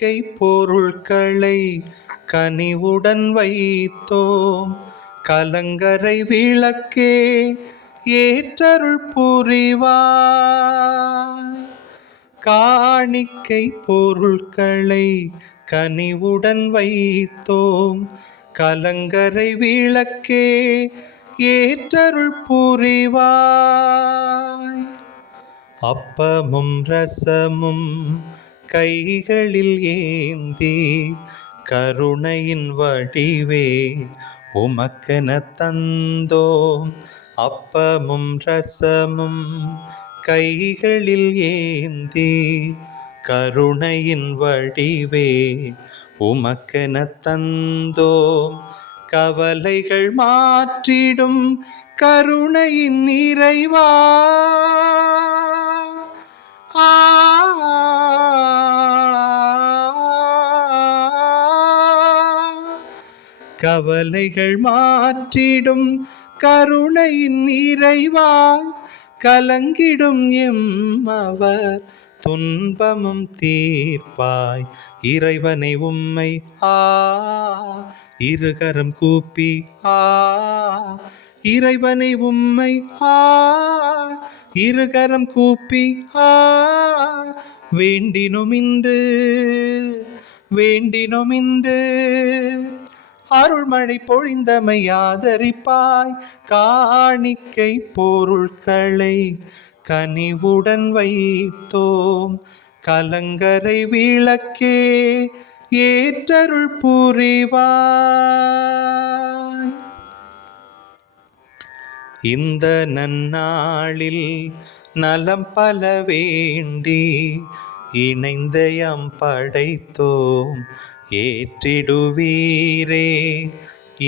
காணிக்கை பொருட்களை கனிவுடன் வைத்தோம். கலங்கரை விளக்கே ஏற்றருள் புரிவாய். காணிக்கை பொருட்களை கனிவுடன் வைத்தோம். கலங்கரை விளக்கே ஏற்றருள் புரிவாய். அப்பமும் ரசமும் கைகளில் ஏந்தி கருணையின் வடிவே உமக்கென தந்தோம். அப்பமும் ரசமும் கைகளில் ஏந்தி கருணையின் வடிவே உமக்கென தந்தோம். கவலைகள் மாற்றிடும் கருணையின் நிறைவா, கவலைகள் மாற்றிடும் கருணையின் நிறைவா, கலங்கிடும் எம்மவர் துன்பமும் தீர்ப்பாய். இறைவனை உம்மை இருகரம் கூப்பி இறைவனை உம்மை இருகரம் கூப்பி வேண்டினோம் இன்று அருள்மழை பொழிந்தமை ஆதரிப்பாய். காணிக்கை பொருட்களை கனிவுடன் வைத்தோம். கலங்கரை விளக்கே ஏற்றருள் புரிவாய். இந்த நன்னாளில் நலம் பல வேண்டி இணைந்தயம் படைத்தோம். ஏற்றிடுவீரே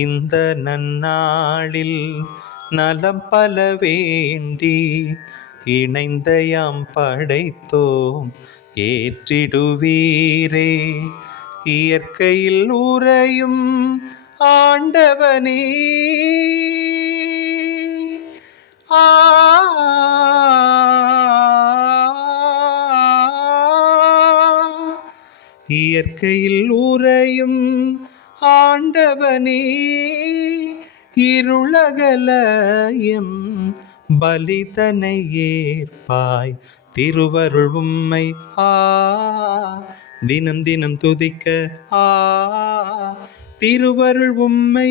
இந்த நன்னாளில் நலம் பல வேண்டி இணைந்தயம் படைத்தோம். ஏற்றிடுவீரே இயற்கையில் உறையும் ஆண்டவனே, இயற்கையில் உறையும் ஆண்டவனே, இருளகலயம் பலிதனை ஏற்பாய். திருவருள் உம்மை தினம் தினம் துதிக்க திருவருள் உம்மை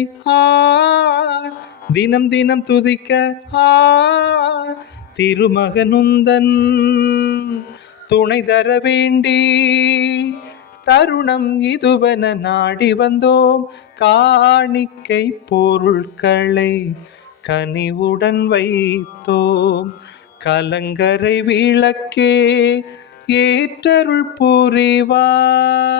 தினம் தினம் துதிக்க திருமகனுந்தன் துணை தர வேண்டி தருணம் இதுவென நாடி வந்தோம். காணிக்கை பொருட்களை கனிவுடன் வைத்தோம். கலங்கரை விளக்கே ஏற்றருள் புரிவாய்.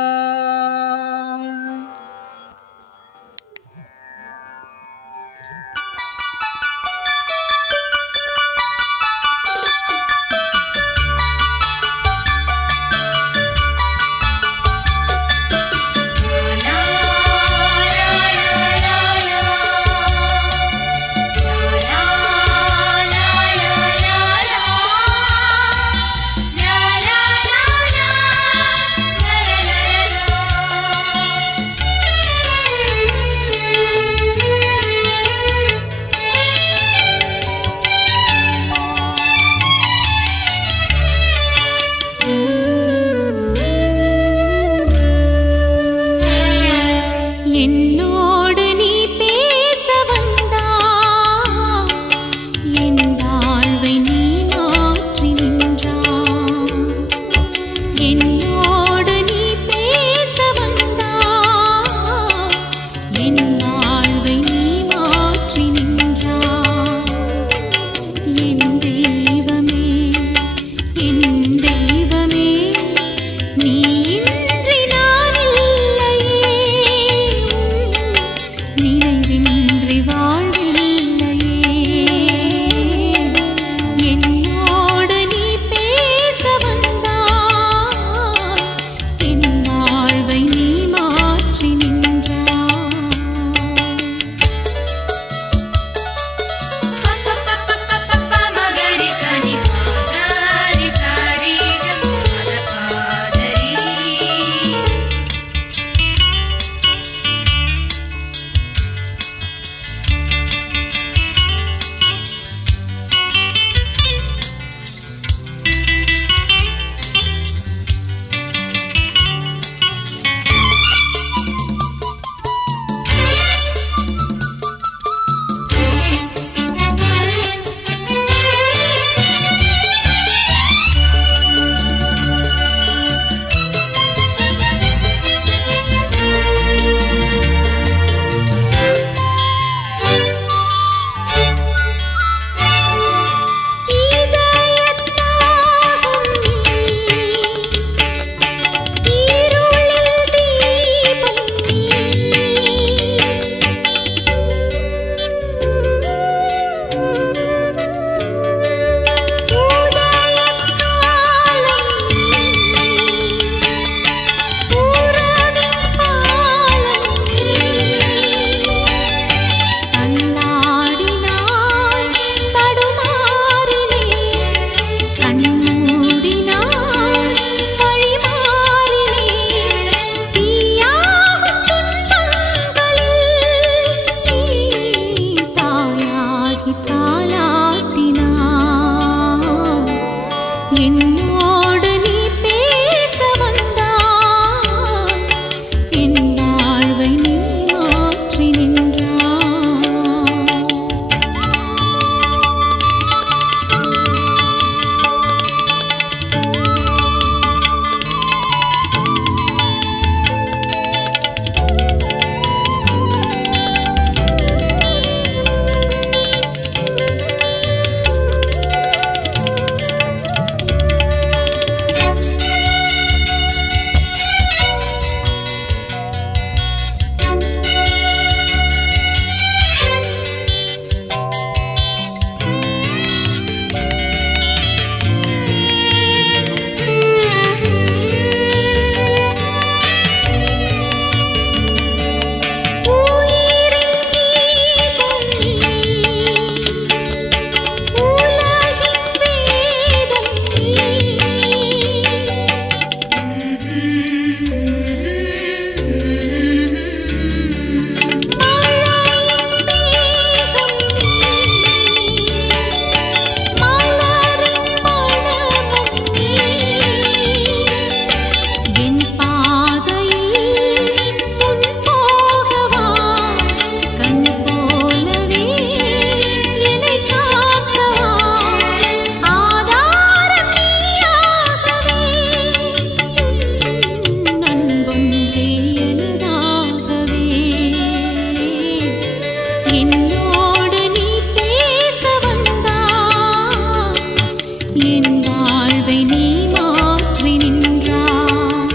என் வாழ்வை நீ மாற்றி நின்றாய்.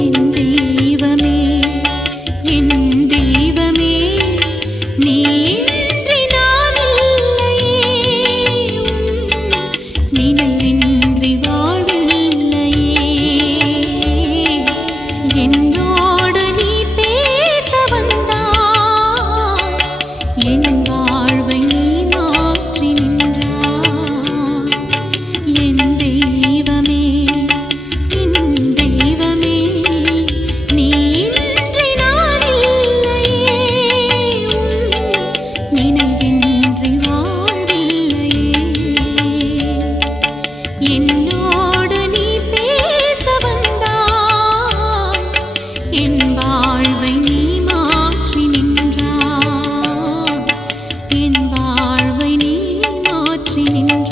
என் தெய்வமே, என் தெய்வமே, நீ இன்றி நான் இல்லையே. நினைவின்றி வாழ்வில்லையே. என்னோடு நீ பேச வந்தாய். என் வாழ்வை நீ மாற்றி நின்றாய். என் தெய்வமே, என் தெய்வமே, நீ இன்றி நான் இல்லையே. நினைவின்றி வாழ்வில்லையே. என்னோடு நீ பேச வந்தாய். என் வாழ்வை நீ மாற்றி நின்றாய். என் வாழ்வை நீ மாற்றி நின்றாய்.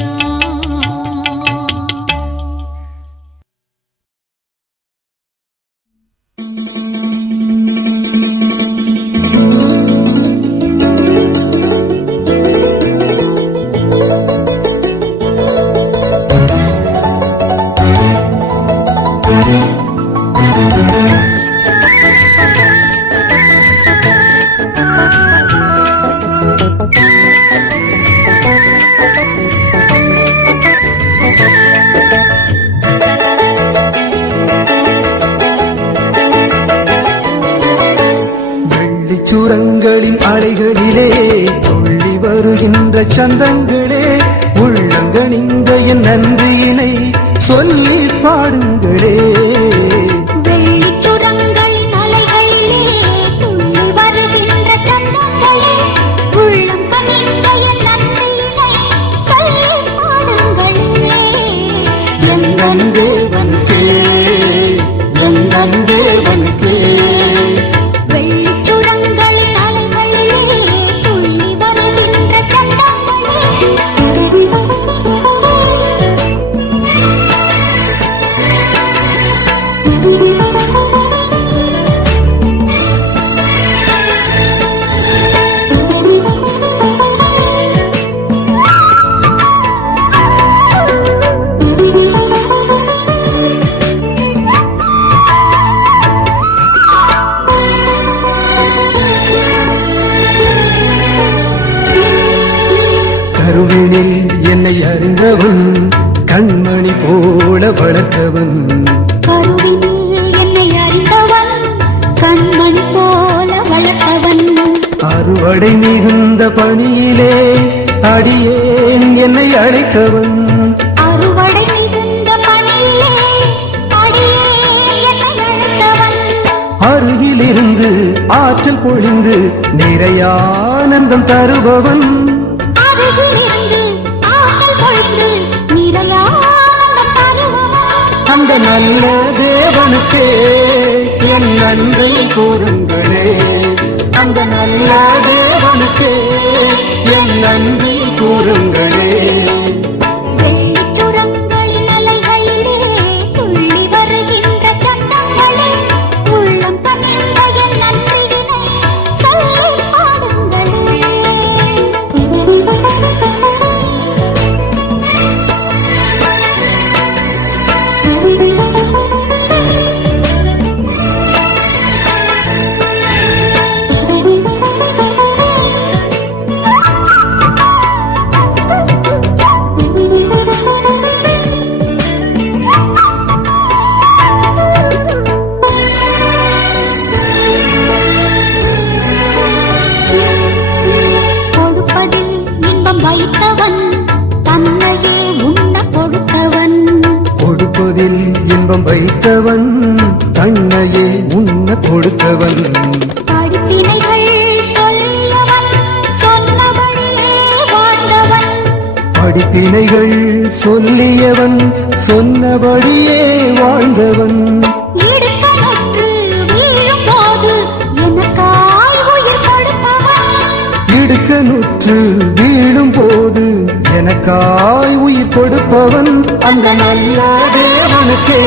சுரங்களின் அலைகளிலே துள்ளி வருகின்ற சந்தங்களே, உள்ளங்கணிந்த என் நன்றியினை சொல்லி பாடுங்களே. வெள்ளிச்சுரங்களின் அலைகளிலே துள்ளி வருகின்ற சந்தங்களே, உள்ளம் கனிந்த என் நன்றியினை சொல்லி பாடுங்களே. எந்தன் தேவனுக்கே, எந்தன் தேவனுக்கே. வெள்ளிச்சுரங்களின் அலைகளிலே துள்ளி வருகின்ற சந்தங்களே. கருவினில் என்னை அறிந்தவன், கண்மணி போல வளர்த்தவன். கருவினில் என்னை அறிந்தவன், கண்மணி போல வளர்த்தவன். அறுவடை மிகுந்த பணியிலே அடியேன் என்னை அழைத்தவன். அறுவடை மிகுந்த பணியிலே அடியேன் என்னை அழைத்தவன். அருகிலிருந்து ஆற்றல் பொழிந்து நிறைய ஆனந்தம் தருபவன். அருகிலிருந்து ஆற்றல் பொழிந்து நிறைய ஆனந்தம் தருபவன். அந்த நல்ல தேவனுக்கே என் நன்றி கூறுங்களே. அந்த நல்ல தேவனுக்கே என் நன்றி கூறுங்களே. வெள்ளிச்சுரங்களின் அலைகளிலே துள்ளி வருகின்ற சந்தங்களே, உள்ளம் கனிந்த என் நன்றியினை சொல்லி பாடுங்களே. கொடுப்பதில் இன்பம் வைத்தவன், தன்னையே உண்ண கொடுத்தவன். கொடுப்பதில் இன்பம் வைத்தவன், தன்னையே உண்ண கொடுத்தவன். படிப்பினைகள் சொல்லியவன், சொன்னபடியே வாழ்ந்தவன். படிப்பினைகள் சொல்லியவன், சொன்னபடியே வாழ்ந்தவன். இடுக்கணுற்று வீழும்போது எனக்காய் உயிர் கொடுப்பவன். இடுக்கணுற்று வீழும் போது எனக்காய் உயிர் கொடுப்பவன். அந்த நல்ல தேவனுக்கே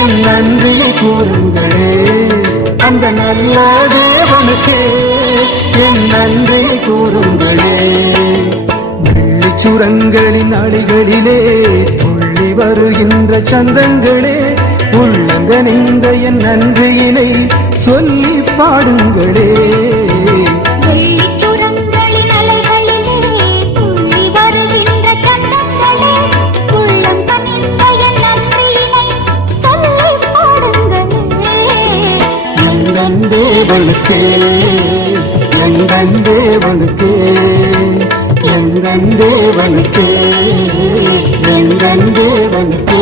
என் நன்றியை கூறுங்களே. அந்த நல்ல தேவனுக்கே என் நன்றியை கூறுங்களே. வெள்ளி சுரங்களின் அடிகளிலே துள்ளி வருகின்ற சந்தங்களே, உள்ளங்கனிந்த என் நன்றியினை சொல்லி பாடுங்களே. வெள்ளிச்சுரங்களின் அலைகளிலே துள்ளி வருகின்ற சந்தங்களே, உள்ளங்கனிந்த என் நன்றியினை சொல்லி பாடுங்களே. எந்தன் தேவனுக்கே, எந்தன் தேவனுக்கே, எந்தன் தேவனுக்கே, எந்தன் தேவனுக்கே.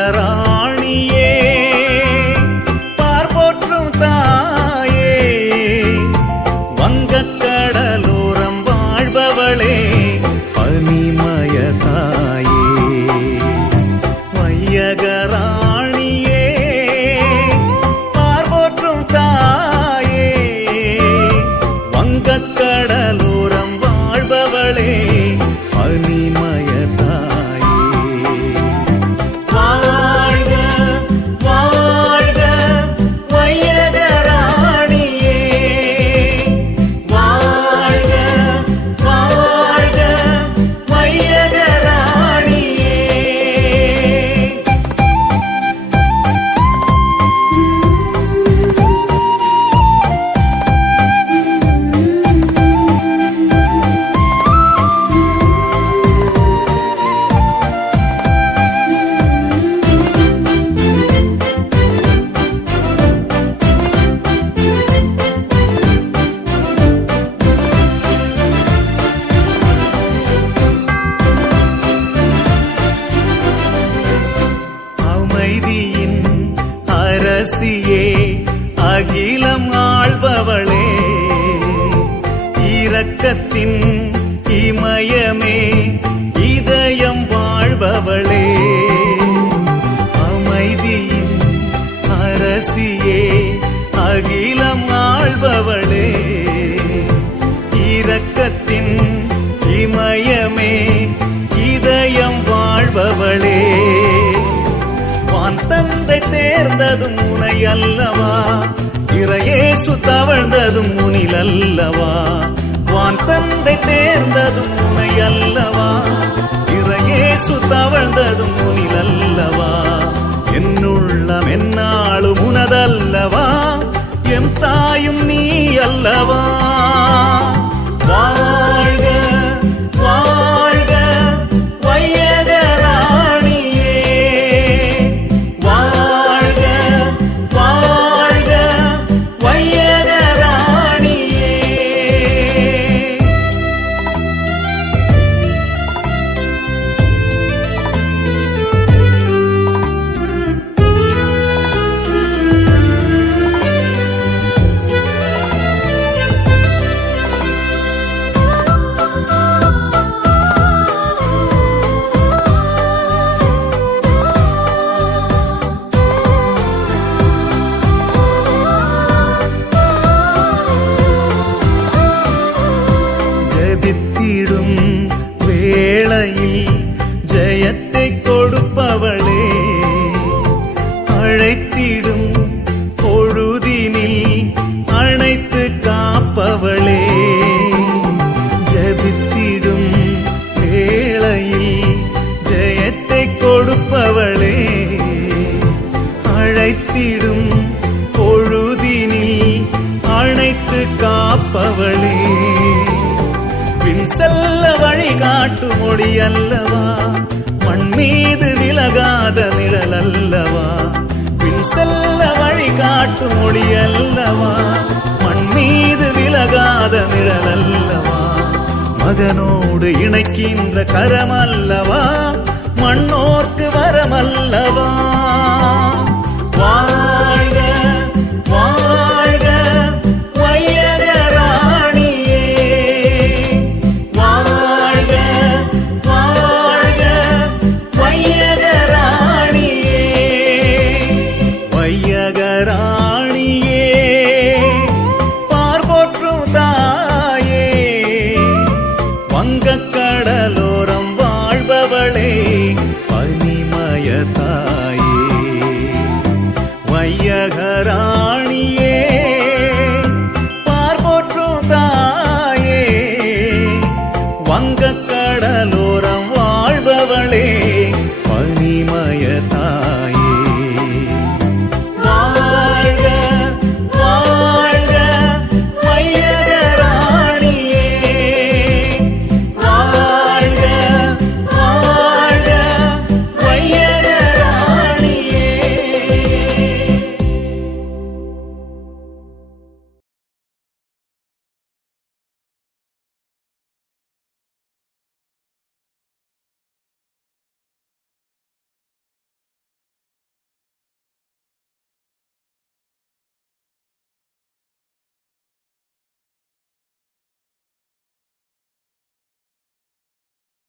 வையகராணியே, பார்போற்றும் தாயே, வங்கக்கடலோரம் வாழ்பவளே, பனிமய தாயே. வையகராணியே, பார்போற்றும் தாயே, வங்கக்கடலோரம் வாழ்பவளே, பனிமய தாயே. வாழ்க வாழ்க வையகராணியே, வாழ்க வாழ்க வையகராணியே. அமைதியின் அரசியே, அகிலம் ஆள்பவளே, இரக்கத்தின் இமயமே, இதயம் வாழ்பவளே. அமைதியின் அரசியே, அகிலம் ஆள்பவளே, இரக்கத்தின் இமயமே, இதயம் வாழ்பவளே. வான் தந்தை தேர்ந்ததும் உனை அல்லவா, இறையேசு தவழ்ந்ததும் முனில் அல்லவா. வான் தந்தை தேர்ந்ததும் உனை அல்லவா, இறையேசு தவழ்ந்ததும் முனில் அல்லவா. என்னுள்ளம் என்னாலும் உனதல்லவா, எம் தாயும் நீ அல்லவா. வாழ்க வாழ்க வையகராணியே, வாழ்க வாழ்க வையகராணியே. ஜெபித்திடும் வேளையில் ஜெயத்தை கொடுப்பவளே, அழைத்திடும் பொழுதினில் அணைத்து காப்பவளே. ஜெபித்திடும் வேளையில் ஜெயத்தை கொடுப்பவளே, அழைத்திடும் பொழுதினில் அணைத்து காப்பவளே. பின் செல்ல வழிகாட்டு மொழி அல்லவா, மண் மீது விலகாத நிழல் அல்லவா. பின் செல்ல வழிகாட்டு மொழி அல்லவா, மண் மீது விலகாத நிழல் அல்லவா. மகனோடு இணைக்கின்ற கரமல்லவா, மண்ணோர்க்கு வரமல்லவா. வாழ்க வாழ்க வை தான்